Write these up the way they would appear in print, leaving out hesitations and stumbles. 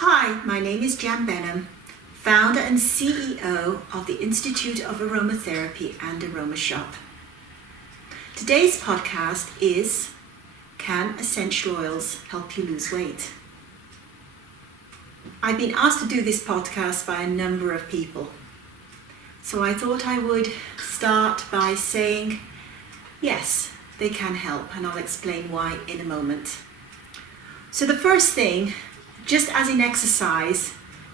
Hi, my name is Jan Benham, founder and CEO of the Institute of Aromatherapy and Aroma Shop. Today's podcast is, Can Essential Oils Help You Lose Weight? I've been asked to do this podcast by a number of people. So I thought I would start by saying, yes, they can help, and I'll explain why in a moment. So the first thing, just as in exercise,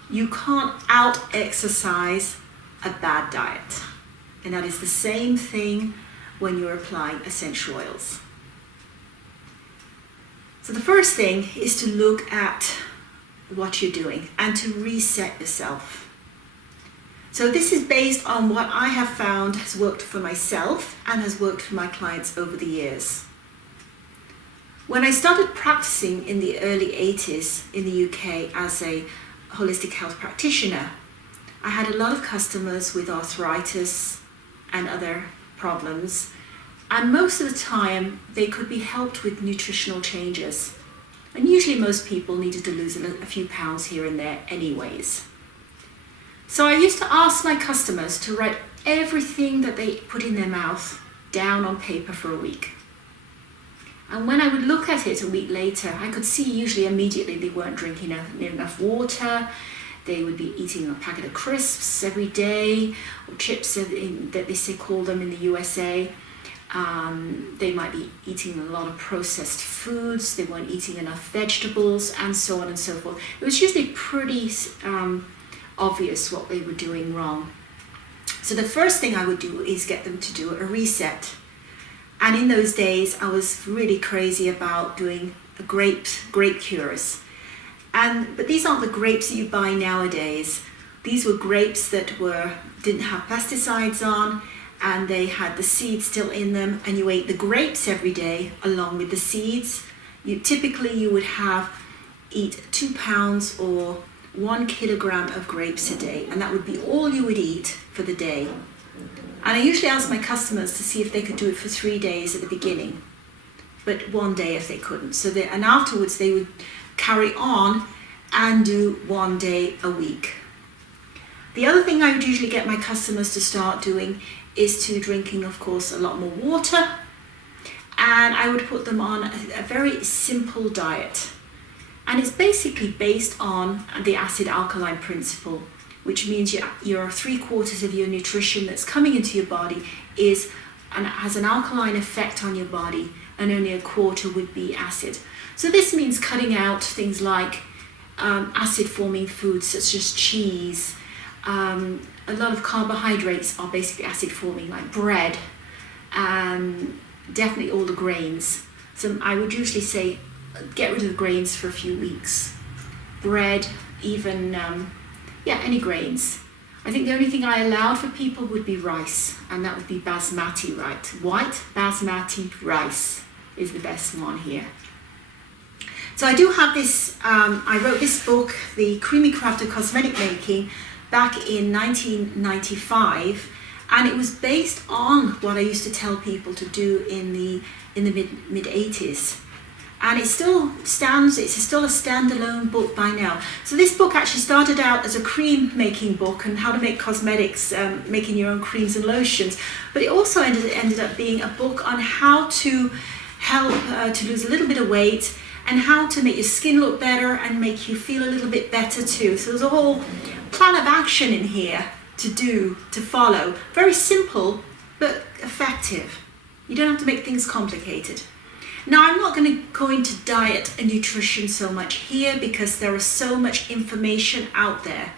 you can't out-exercise a bad diet. And that is the same thing when you're applying essential oils. So the first thing is to look at what you're doing and to reset yourself. So this is based on what I have found has worked for myself and has worked for my clients over the years. When I started practicing in the early 80s in the UK as a holistic health practitioner, I had a lot of customers with arthritis and other problems, and most of the time they could be helped with nutritional changes. And usually most people needed to lose a few pounds here and there anyways. So I used to ask my customers to write everything that they put in their mouth down on paper for a week. And when I would look at it a week later, I could see usually immediately they weren't drinking enough water. They would be eating a packet of crisps every day, or chips that they call them in the USA. They might be eating a lot of processed foods. They weren't eating enough vegetables, and so on and so forth. It was usually pretty obvious what they were doing wrong. So the first thing I would do is get them to do a reset. And in those days, I was really crazy about doing grape cures. But these aren't the grapes that you buy nowadays. These were grapes that didn't have pesticides on, and they had the seeds still in them, and you ate the grapes every day along with the seeds. Typically you would eat 2 pounds or 1 kilogram of grapes a day, and that would be all you would eat for the day. And I usually ask my customers to see if they could do it for 3 days at the beginning, but 1 day if they couldn't. And afterwards they would carry on and do 1 day a week. The other thing I would usually get my customers to start doing is to drinking, of course, a lot more water. And I would put them on a very simple diet. And it's basically based on the acid-alkaline principle, which means your 3/4 of your nutrition that's coming into your body has an alkaline effect on your body, and only 1/4 would be acid. So this means cutting out things like acid-forming foods such as cheese. A lot of carbohydrates are basically acid-forming, like bread, and definitely all the grains. So I would usually say get rid of the grains for a few weeks. Bread, even any grains. I think the only thing I allowed for people would be rice, and that would be basmati rice. White basmati rice is the best one here. So I do have this, I wrote this book, The Creamy Craft of Cosmetic Making, back in 1995, and it was based on what I used to tell people to do in the mid-80s. And it still stands, it's still a standalone book by now. So this book actually started out as a cream making book and how to make cosmetics, making your own creams and lotions. But it also ended up being a book on how to help to lose a little bit of weight, and how to make your skin look better and make you feel a little bit better too. So there's a whole plan of action in here to follow. Very simple, but effective. You don't have to make things complicated. Now, I'm not going to go into diet and nutrition so much here because there is so much information out there.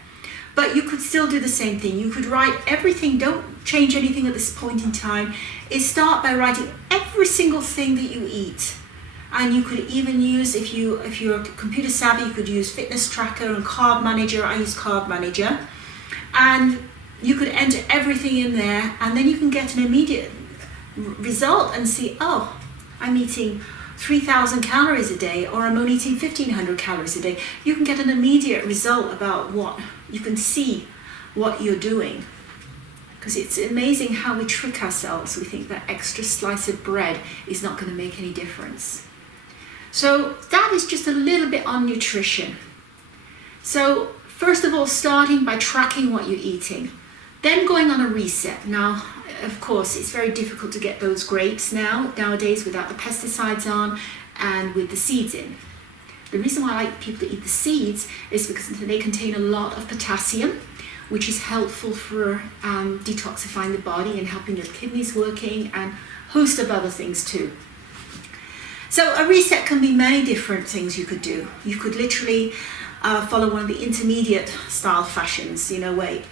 But you could still do the same thing. You could write everything, don't change anything at this point in time. Start by writing every single thing that you eat. And you could even use, if you're computer savvy, you could use Fitness Tracker and Carb Manager. I use Carb Manager. And you could enter everything in there, and then you can get an immediate result and see, oh, I'm eating 3,000 calories a day, or I'm only eating 1,500 calories a day. You can get an immediate result about you can see what you're doing. Because it's amazing how we trick ourselves. We think that extra slice of bread is not going to make any difference. So that is just a little bit on nutrition. So first of all, starting by tracking what you're eating, then going on a reset. Now, of course, it's very difficult to get those grapes nowadays without the pesticides on and with the seeds in. The reason why I like people to eat the seeds is because they contain a lot of potassium, which is helpful for detoxifying the body and helping your kidneys working and a host of other things too. So a reset can be many different things you could do. You could literally follow one of the intermediate style fashions, way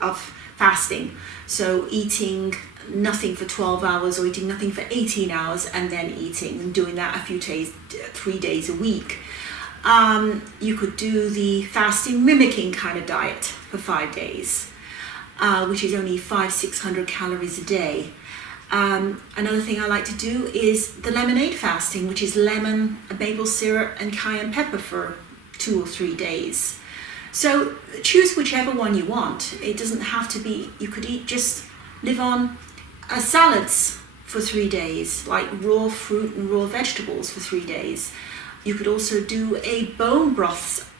of fasting. So eating nothing for 12 hours or eating nothing for 18 hours and then eating, and doing that a few days, 3 days a week. You could do the fasting mimicking kind of diet for 5 days, which is only 500-600 calories a day. Another thing I like to do is the lemonade fasting, which is lemon, maple syrup and cayenne pepper for 2 or 3 days. So choose whichever one you want. It doesn't have to be, you could live on salads for 3 days, like raw fruit and raw vegetables for 3 days. You could also do a bone broth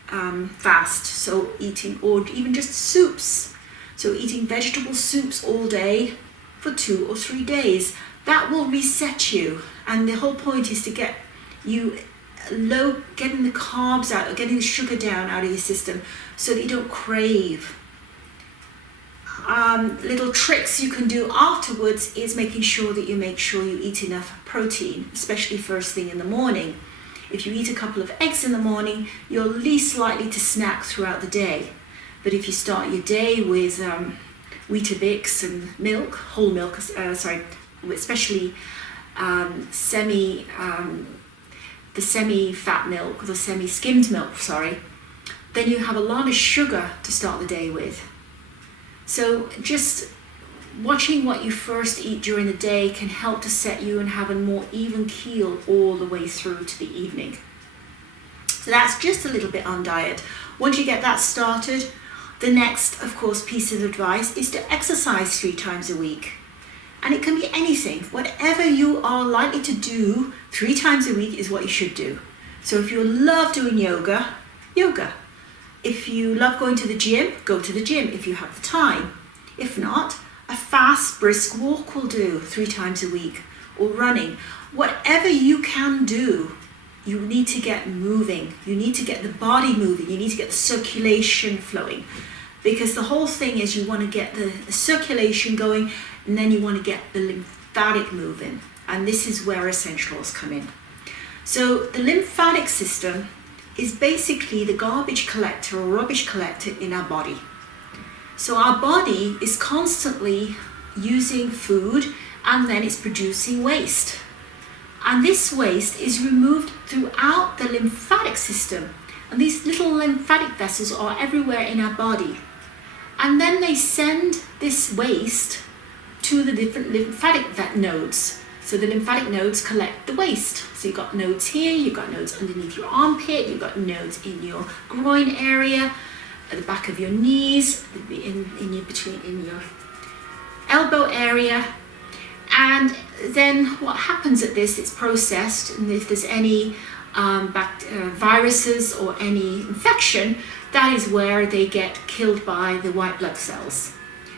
fast, so eating, or even just soups. So eating vegetable soups all day for 2 or 3 days. That will reset you, and the whole point is to get you getting the carbs out, or getting the sugar down out of your system so that you don't crave. Little tricks you can do afterwards is making sure that you eat enough protein, especially first thing in the morning. If you eat a couple of eggs in the morning, you're least likely to snack throughout the day. But if you start your day with Weetabix and milk, whole milk, especially the semi-fat milk, or the semi-skimmed milk, then you have a lot of sugar to start the day with. So just watching what you first eat during the day can help to set you and have a more even keel all the way through to the evening. So that's just a little bit on diet. Once you get that started, the next, of course, piece of advice is to exercise 3 times a week. And it can be anything. Whatever you are likely to do 3 times a week is what you should do. So if you love doing yoga, yoga. If you love going to the gym, go to the gym if you have the time. If not, a fast, brisk walk will do 3 times a week, or running. Whatever you can do, you need to get moving. You need to get the body moving. You need to get the circulation flowing. Because the whole thing is you want to get the circulation going, and then you want to get the lymphatic moving. And this is where essentials come in. So the lymphatic system is basically the garbage collector or rubbish collector in our body. So our body is constantly using food, and then it's producing waste. And this waste is removed throughout the lymphatic system. And these little lymphatic vessels are everywhere in our body. And then they send this waste to the different lymphatic nodes. So the lymphatic nodes collect the waste. So you've got nodes here, you've got nodes underneath your armpit, you've got nodes in your groin area, at the back of your knees, in your elbow area. And then what happens at this, it's processed, and if there's any viruses or any infection, that is where they get killed by the white blood cells.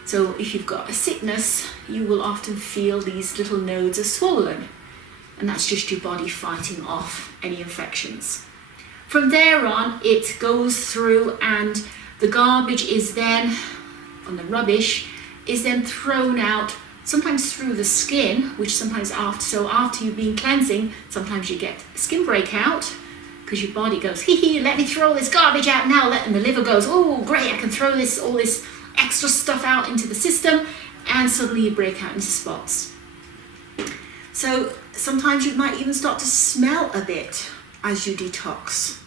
So if you've got a sickness, you will often feel these little nodes are swollen, and that's just your body fighting off any infections. From there on, it goes through, and the garbage is then, on the rubbish, is then thrown out, sometimes through the skin, which sometimes after you've been cleansing, sometimes you get skin breakout, because your body goes, hee, let me throw this garbage out now, and the liver goes, oh great, I can throw all this extra stuff out into the system, and suddenly you break out into spots. So sometimes you might even start to smell a bit as you detox.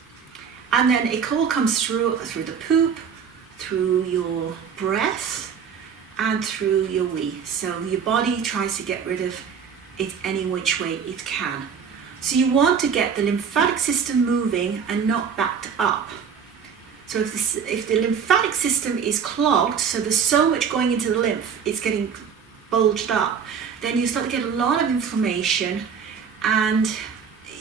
And then it all comes through the poop, through your breath, and through your wee. So your body tries to get rid of it any which way it can. So you want to get the lymphatic system moving and not backed up. So if the lymphatic system is clogged, so there's so much going into the lymph, it's getting bulged up, then you start to get a lot of inflammation, and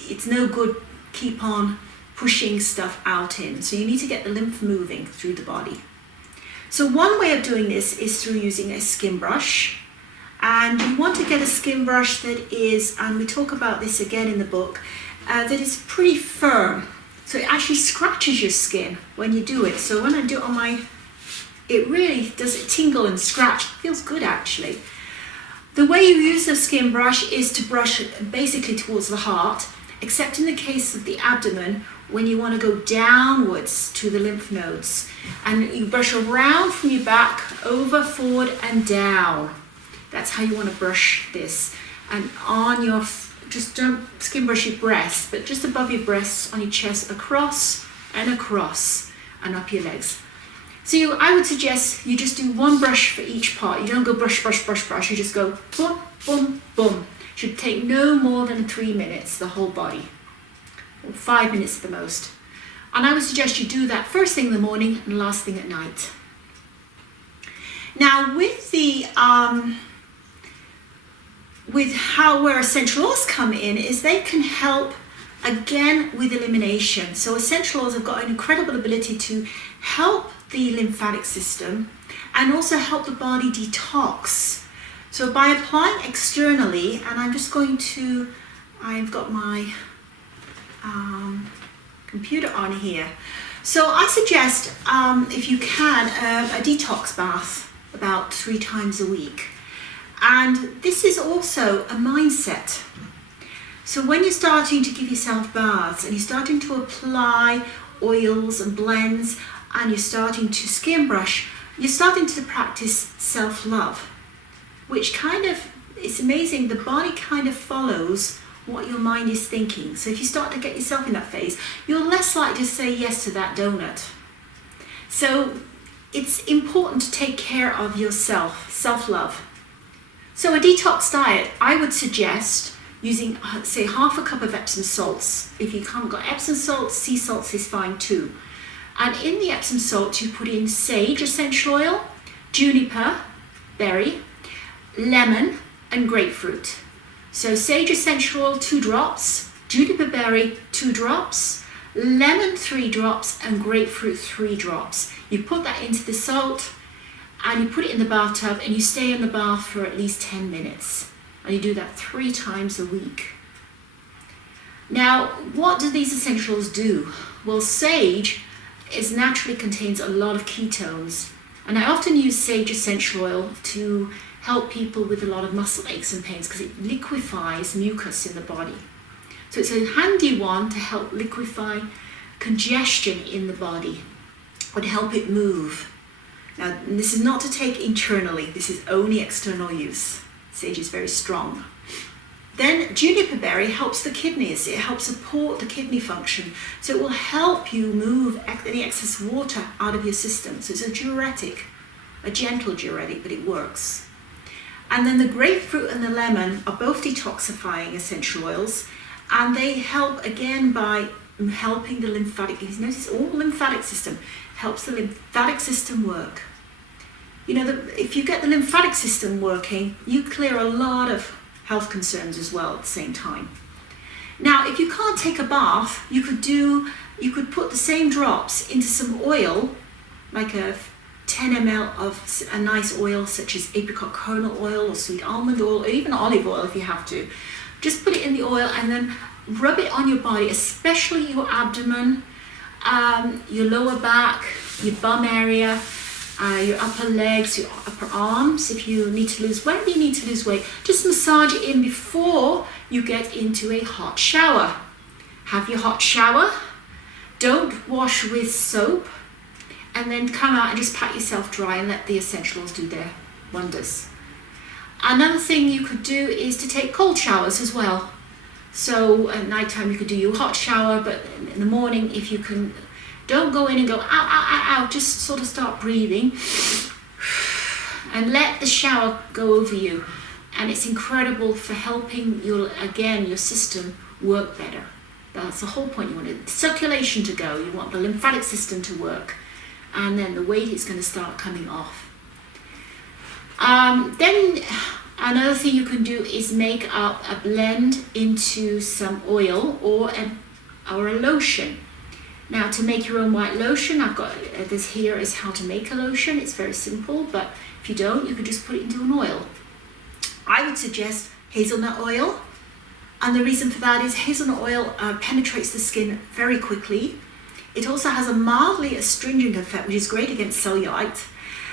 it's no good keep on pushing stuff out in. So you need to get the lymph moving through the body. So one way of doing this is through using a skin brush. And you want to get a skin brush that is, and we talk about this again in the book, that is pretty firm. So it actually scratches your skin when you do it. So when I do it on my, it really does it tingle and scratch. It feels good actually. The way you use the skin brush is to brush basically towards the heart, except in the case of the abdomen, when you want to go downwards to the lymph nodes. And you brush around from your back, over, forward and down. That's how you want to brush this. And on your, just don't skin brush your breasts, but just above your breasts, on your chest, across and up your legs. So I would suggest you just do one brush for each part. You don't go brush, brush, brush, brush. You just go boom, boom, boom. Should take no more than 3 minutes, the whole body. Or 5 minutes at the most. And I would suggest you do that first thing in the morning and last thing at night. Now with the where essential oils come in is they can help again with elimination. So essential oils have got an incredible ability to help the lymphatic system and also help the body detox. So by applying externally, and I'm just going to, I've got my computer on here. So I suggest, if you can, a detox bath about 3 times a week. And this is also a mindset. So when you're starting to give yourself baths and you're starting to apply oils and blends and you're starting to skin brush, you're starting to practice self-love, which kind of, it's amazing, the body kind of follows what your mind is thinking. So if you start to get yourself in that phase, you're less likely to say yes to that donut. So it's important to take care of yourself, self-love. So a detox diet, I would suggest using, say, half a cup of Epsom salts. If you haven't got Epsom salts, sea salts is fine too. And in the Epsom salts, you put in sage essential oil, juniper berry, lemon, and grapefruit. So sage essential oil, 2 drops, juniper berry, 2 drops, lemon, 3 drops, and grapefruit, 3 drops. You put that into the salt, and you put it in the bathtub and you stay in the bath for at least 10 minutes. And you do that 3 times a week. Now, what do these essentials do? Well, sage naturally contains a lot of ketones. And I often use sage essential oil to help people with a lot of muscle aches and pains because it liquefies mucus in the body. So it's a handy one to help liquefy congestion in the body, would help it move. Now, this is not to take internally, this is only external use. Sage is very strong. Then juniper berry helps the kidneys, it helps support the kidney function. So it will help you move any excess water out of your system. So it's a diuretic, a gentle diuretic, but it works. And then the grapefruit and the lemon are both detoxifying essential oils, and they help again by helping the lymphatic, you notice all lymphatic system, helps the lymphatic system work. You know, if you get the lymphatic system working, you clear a lot of health concerns as well at the same time. Now, if you can't take a bath, you could put the same drops into some oil, like a 10 ml of a nice oil such as apricot kernel oil or sweet almond oil or even olive oil if you have to. Just put it in the oil and then rub it on your body, especially your abdomen, your lower back, your bum area, your upper legs, your upper arms. If you need to lose, whenever you need to lose weight, just massage it in before you get into a hot shower. Have your hot shower, don't wash with soap, and then come out and just pat yourself dry and let the essentials do their wonders. Another thing you could do is to take cold showers as well. So at night time you could do your hot shower, but in the morning, if you can, don't go in and go ow, ow, ow, ow, just sort of start breathing and let the shower go over you. And it's incredible for helping your system work better. That's the whole point. You want the circulation to go, you want the lymphatic system to work, and then the weight is going to start coming off. Then another thing you can do is make up a blend into some oil or a lotion. Now, to make your own white lotion, I've got this here is how to make a lotion. It's very simple, but if you don't, you can just put it into an oil. I would suggest hazelnut oil, and the reason for that is hazelnut oil penetrates the skin very quickly. It also has a mildly astringent effect, which is great against cellulite.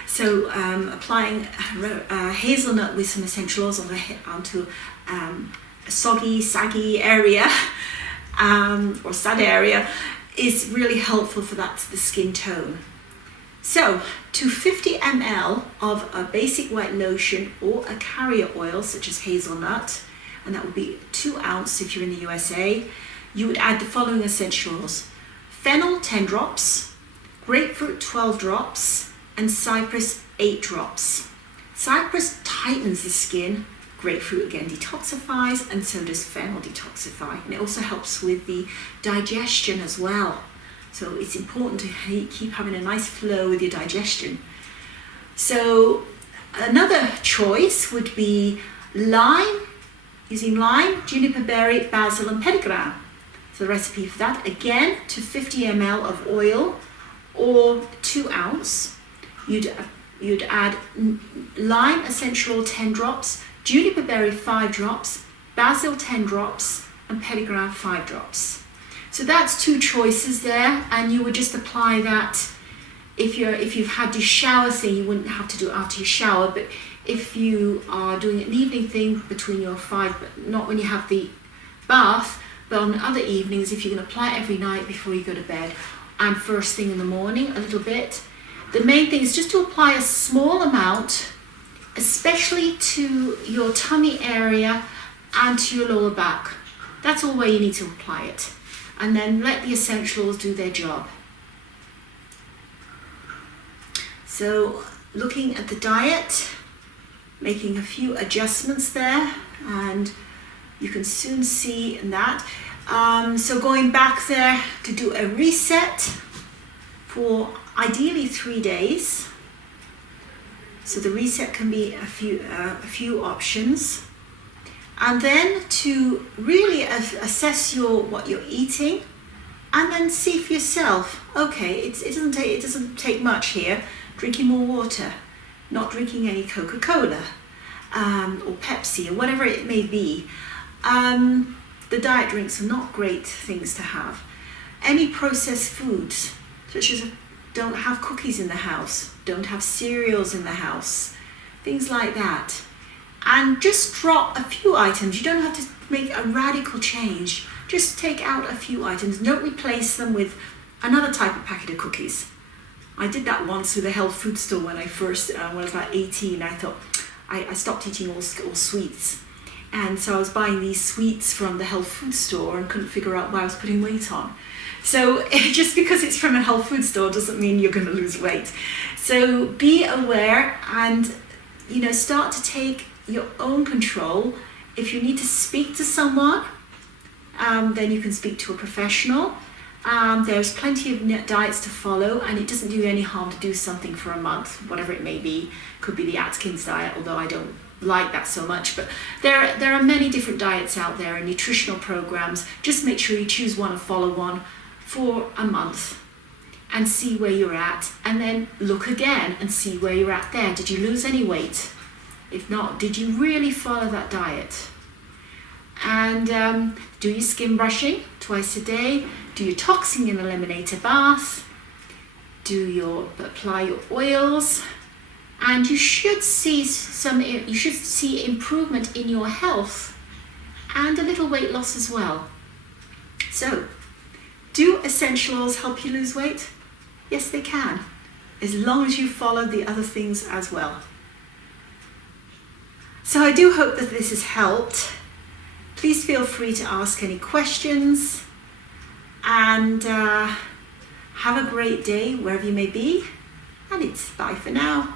So applying hazelnut with some essential oils onto a soggy, saggy area or sad area is really helpful for that, the skin tone. So to 50 ml of a basic white lotion or a carrier oil such as hazelnut, and that would be 2 ounces if you're in the USA, you would add the following essentials: fennel 10 drops, grapefruit 12 drops, and cypress 8 drops. Cypress tightens the skin, grapefruit again detoxifies, and so does fennel detoxify. And it also helps with the digestion as well. So it's important to keep having a nice flow with your digestion. So another choice would be lime, using lime, juniper berry, basil, and petitgrain. So the recipe for that, again, to 50 ml of oil or 2 ounces, you'd add lime essential oil 10 drops, juniper berry 5 drops, basil 10 drops, and petitgrain 5 drops. So that's 2 choices there, and you would just apply that. If you've had your shower thing, you wouldn't have to do it after your shower, but if you are doing an evening thing between your 5, but not when you have the bath, but on other evenings, if you can apply it every night before you go to bed and first thing in the morning, a little bit. The main thing is just to apply a small amount, especially to your tummy area and to your lower back. That's all where you need to apply it. And then let the essential oils do their job. So looking at the diet, making a few adjustments there, and you can soon see that. So going back there to do a reset for ideally 3 days. So the reset can be a few options. And then to really assess what you're eating, and then see for yourself, okay, it doesn't take much here. Drinking more water, not drinking any Coca-Cola or Pepsi or whatever it may be. The diet drinks are not great things to have. Any processed foods, such as don't have cookies in the house, don't have cereals in the house, things like that. And just drop a few items. You don't have to make a radical change. Just take out a few items. Don't replace them with another type of packet of cookies. I did that once with a health food store when I was about 18. I thought I stopped eating all sweets. And so I was buying these sweets from the health food store and couldn't figure out why I was putting weight on. So just because it's from a health food store doesn't mean you're going to lose weight. So be aware and start to take your own control. If you need to speak to someone, then you can speak to a professional. There's plenty of diets to follow, and it doesn't do you any harm to do something for a month, whatever it may be. Could be the Atkins diet, although I don't like that so much, but there are many different diets out there and nutritional programs. Just make sure you choose one and follow one for a month and see where you're at, and then look again and see where you're at there. Did you lose any weight? If not, did you really follow that diet? And do your skin brushing twice a day, do your toxin eliminator bath, apply your oils, and you should see improvement in your health and a little weight loss as well. So, do essential oils help you lose weight? Yes, they can, as long as you follow the other things as well. So I do hope that this has helped. Please feel free to ask any questions, and have a great day wherever you may be, and it's bye for now.